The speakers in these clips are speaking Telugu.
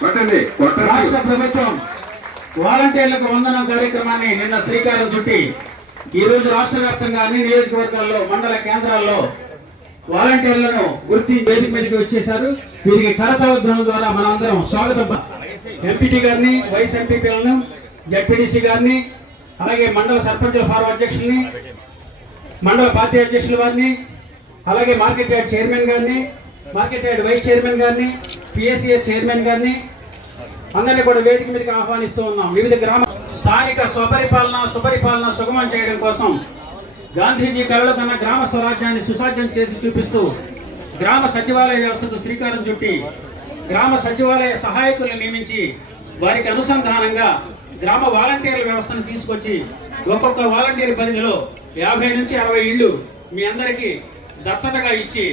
కొట్టండి రాష్ట్ర ప్రభుత్వం వాలంటీర్లకు వందనం కార్యక్రమాన్ని నిన్న శ్రీకారం చుట్టి ఈ రోజు రాష్ట్ర వ్యాప్తంగా అన్ని నియోజకవర్గాల్లో మండల కేంద్రాల్లో వాలంటీర్లను గుర్తించి వేదిక మీదకి వచ్చేశారు. వీరికి కరతాళధ్వనుల ద్వారా మనందరం స్వాగతం. ఎంపీటీ గారిని వైస్ ఎంపీపీలను జడ్పీటీసీ గారిని అలాగే మండల సర్పంచుల ఫారం అధ్యక్షుల్ని మండల పార్టీ అధ్యక్షుల వారిని అలాగే మార్కెట్ యార్డ్ చైర్మన్ గారిని మార్కెట్ యార్డ్ వైస్ చైర్మన్ గారిని P S C A chairman గారిని అందరినీ కూడా వేదిక మీదకి ఆహ్వానిస్తూ ఉన్నాం. వివిధ గ్రామ స్థానిక స్వపరిపాలన సుపరిపాలన సుగమం చేయడం కోసం గాంధీజీ కళలు కన్న గ్రామ స్వరాజ్యాన్ని సుసాధ్యం చేసి చూపిస్తూ గ్రామ సచివాలయ వ్యవస్థకు శ్రీకారం చుట్టి గ్రామ సచివాలయ సహాయకులను నియమించి వారికి అనుసంధానంగా గ్రామ వాలంటీర్ల వ్యవస్థను తీసుకొచ్చి ఒక్కొక్క వాలంటీర్ పరిధిలో యాభై నుంచి అరవై ఇళ్ళు మీ అందరికీ దత్తతగా ఇచ్చి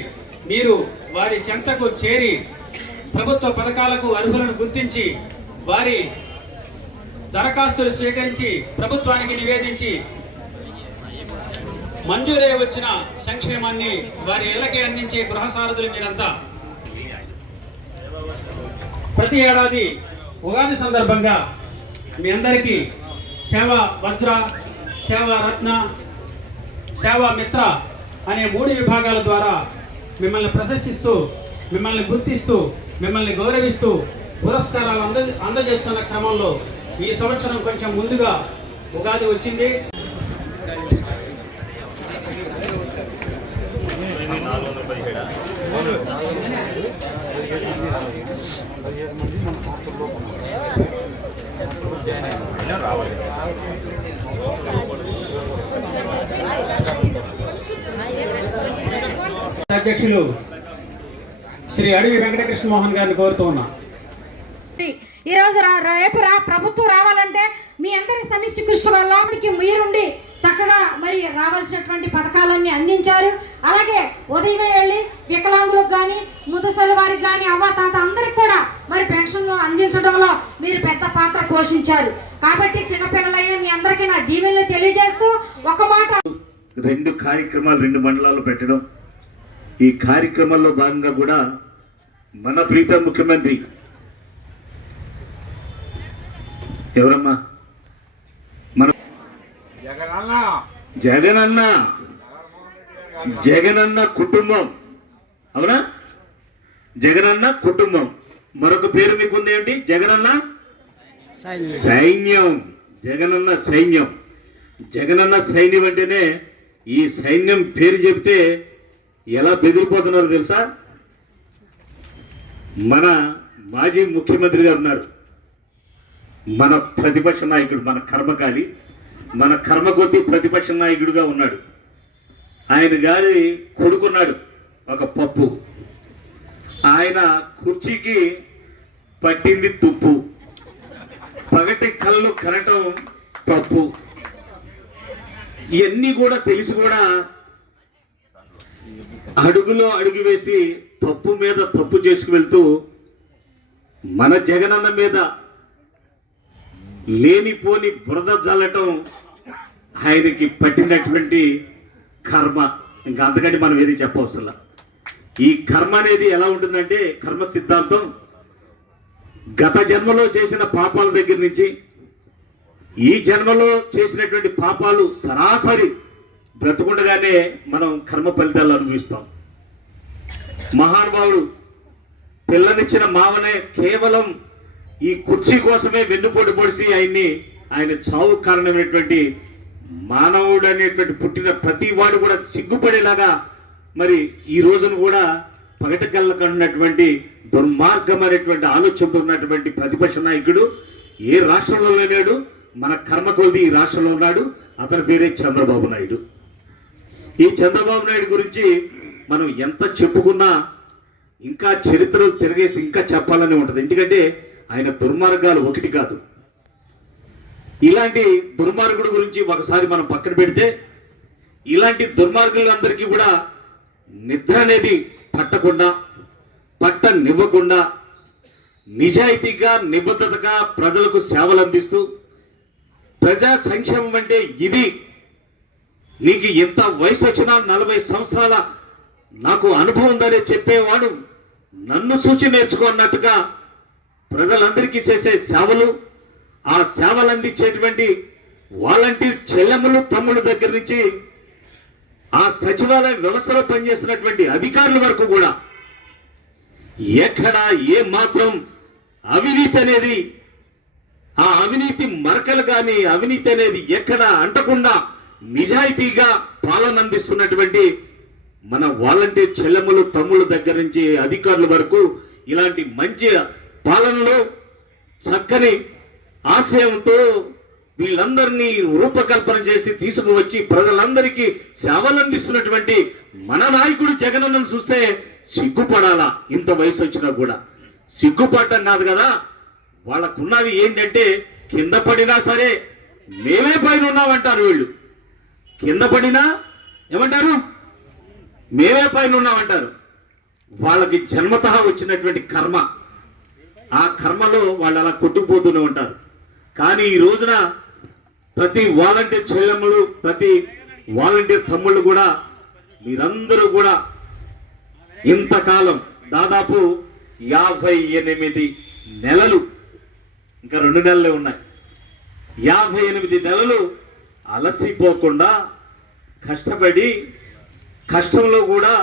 మీరు వారి చెంతకు చేరి ప్రభుత్వ పథకాలకు అర్హులను గుర్తించి వారి దరఖాస్తులు స్వీకరించి ప్రభుత్వానికి నివేదించి మంజూరై వచ్చిన సంక్షేమాన్ని వారి ఇళ్ళకి అందించే గృహసారథులు మీరంతా. ప్రతి ఏడాది ఉగాది సందర్భంగా మీ అందరికీ సేవ వజ్ర సేవ రత్న సేవా మిత్ర అనే మూడు విభాగాల ద్వారా మిమ్మల్ని ప్రశంసిస్తూ మిమ్మల్ని గుర్తిస్తూ మిమ్మల్ని గౌరవిస్తూ పురస్కారాలు అంద అందజేస్తున్న క్రమంలో ఈ సంవత్సరం కొంచెం ముందుగా ఉగాది వచ్చింది. అధ్యక్షులు శ్రీ అడవి వెంకటకృష్ణ మోహన్ గారిని కోరుతూ ఉన్నా. ఈ రోజు రా రేపు రా ప్రభుత్వం రావాలంటే మీ అందరి సమిష్టి కృషి వల్ల మనకి మీరుండి చక్కగా మరి రావాల్సినటువంటి పథకాలన్నీ అందించారు. అలాగే ఉదయమే వెళ్ళి వికలాంగులకు కానీ ముదసలు వారికి కానీ అవ్వ తాత అందరికి కూడా మరి పెన్షన్లు అందించడంలో మీరు పెద్ద పాత్ర పోషించారు. కాబట్టి చిన్నపిల్లలైన మీ అందరికీ నా దీవెనలు తెలియజేస్తూ ఒక మాట. రెండు కార్యక్రమాలు రెండు మండలాల్లో పెట్టడం ఈ కార్యక్రమాల్లో భాగంగా కూడా మన ప్రీతం ముఖ్యమంత్రి. ఎవరమ్మా? మన జగనన్న! జగనన్న! కుటుంబం. అవునా? జగనన్న కుటుంబం. మరొక పేరు మీకు ఉంది ఏంటి జగనన్న సైన్యం. జగనన్న సైన్యం. జగనన్న సైన్యం అంటేనే ఈ సైన్యం పేరు చెప్తే ఎలా బెదిరిపోతున్నారో తెలుసా? మన మాజీ ముఖ్యమంత్రి గారు ఉన్నారు. మన ప్రతిపక్ష నాయకుడు మన కర్మకాలి మన కర్మ కొద్ది ప్రతిపక్ష నాయకుడుగా ఉన్నాడు. ఆయన గారి కొడుకున్నాడు ఒక పప్పు. ఆయన కుర్చీకి పట్టింది తుప్పు. పగటి కళ్ళు కనటం తప్పు ఇవన్నీ కూడా తెలిసి కూడా అడుగులో అడుగు వేసి తప్పు మీద తప్పు చేసుకు వెళ్తూ మన జగనన్న మీద లేనిపోని బురద జల్లటం ఆయనకి పట్టినటువంటి కర్మ. ఇంకా అంతకంటే మనం ఏది చెప్పవసరం ఈ కర్మ అనేది ఎలా ఉంటుందంటే కర్మ సిద్ధాంతం గత జన్మలో చేసిన పాపాల దగ్గర నుంచి ఈ జన్మలో చేసినటువంటి పాపాలు సరాసరి బ్రతుకుండగానే మనం కర్మ ఫలితాలు అనుభవిస్తాం. మహానుభావుడు పిల్లనిచ్చిన మావనే కేవలం ఈ కుర్చీ కోసమే వెన్నుపోటు పొడిసి ఆయన్ని ఆయన చావు కారణమైనటువంటి మానవుడు అనేటువంటి పుట్టిన ప్రతి వాడు కూడా సిగ్గుపడేలాగా మరి ఈ రోజును కూడా పగటకెళ్ళకున్నటువంటి దుర్మార్గం అనేటువంటి ఆలోచనతో ఉన్నటువంటి ప్రతిపక్ష నాయకుడు ఏ రాష్ట్రంలో లేనాడు మన కర్మ కొలిది ఈ రాష్ట్రంలో ఉన్నాడు. అతని పేరే చంద్రబాబు నాయుడు. ఈ చంద్రబాబు నాయుడు గురించి మనం ఎంత చెప్పుకున్నా ఇంకా చరిత్రలు తిరగేసి ఇంకా చెప్పాలని ఉంటుంది. ఎందుకంటే ఆయన దుర్మార్గాలు ఒకటి కాదు. ఇలాంటి దుర్మార్గుడు గురించి ఒకసారి మనం పక్కన పెడితే ఇలాంటి కూడా నిద్ర అనేది పట్టకుండా పట్టనివ్వకుండా నిజాయితీగా నిబద్ధతగా ప్రజలకు సేవలు అందిస్తూ ప్రజా సంక్షేమం అంటే ఇది. నీకు ఎంత వయసు వచ్చినా నలభై సంవత్సరాల నాకు అనుభవం ఉందని చెప్పేవాడు నన్ను సూచి నేర్చుకో అన్నట్టుగా ప్రజలందరికీ చేసే సేవలు ఆ సేవలు అందించేటువంటి వాలంటీర్ చెల్లెమ్మలు తమ్ముళ్ళ దగ్గర నుంచి ఆ సచివాలయ వ్యవస్థలో పనిచేస్తున్నటువంటి అధికారుల వరకు కూడా ఎక్కడ ఏ మాత్రం అవినీతి అనేది ఆ అవినీతి మరకలు కానీ అవినీతి అనేది ఎక్కడ అంటకుండా నిజాయితీగా పాలన అందిస్తున్నటువంటి మన వాలంటీర్ చెల్లెమ్మలు తమ్ముళ్ళ దగ్గర నుంచి అధికారుల వరకు ఇలాంటి మంచి పాలనలో చక్కని ఆశయంతో వీళ్ళందరినీ రూపకల్పన చేసి తీసుకువచ్చి ప్రజలందరికీ సేవలు అందిస్తున్నటువంటి మన నాయకుడు జగనన్నను చూస్తే సిగ్గుపడాలా ఇంత వయసు వచ్చినా కూడా? సిగ్గుపడటం కాదు కదా? వాళ్ళకున్నవి ఏంటంటే కింద పడినా సరే మేమే పైన ఉన్నామంటారు వీళ్ళు. కింద పడినా ఏమంటారు? మేమే పైన ఉన్నామంటారు. వాళ్ళకి జన్మత వచ్చినటువంటి కర్మ. ఆ కర్మలో వాళ్ళు అలా కొట్టుకుపోతూనే ఉంటారు. కానీ ఈ రోజున ప్రతి వాలంటీర్ చెల్లెమ్మలు ప్రతి వాలంటీర్ తమ్ముళ్ళు కూడా మీరందరూ కూడా ఇంతకాలం దాదాపు యాభై ఎనిమిది నెలలు ఇంకా రెండు నెలలే ఉన్నాయి. యాభై ఎనిమిది నెలలు అలసిపోకుండా కష్టపడి కష్టంలో కూడా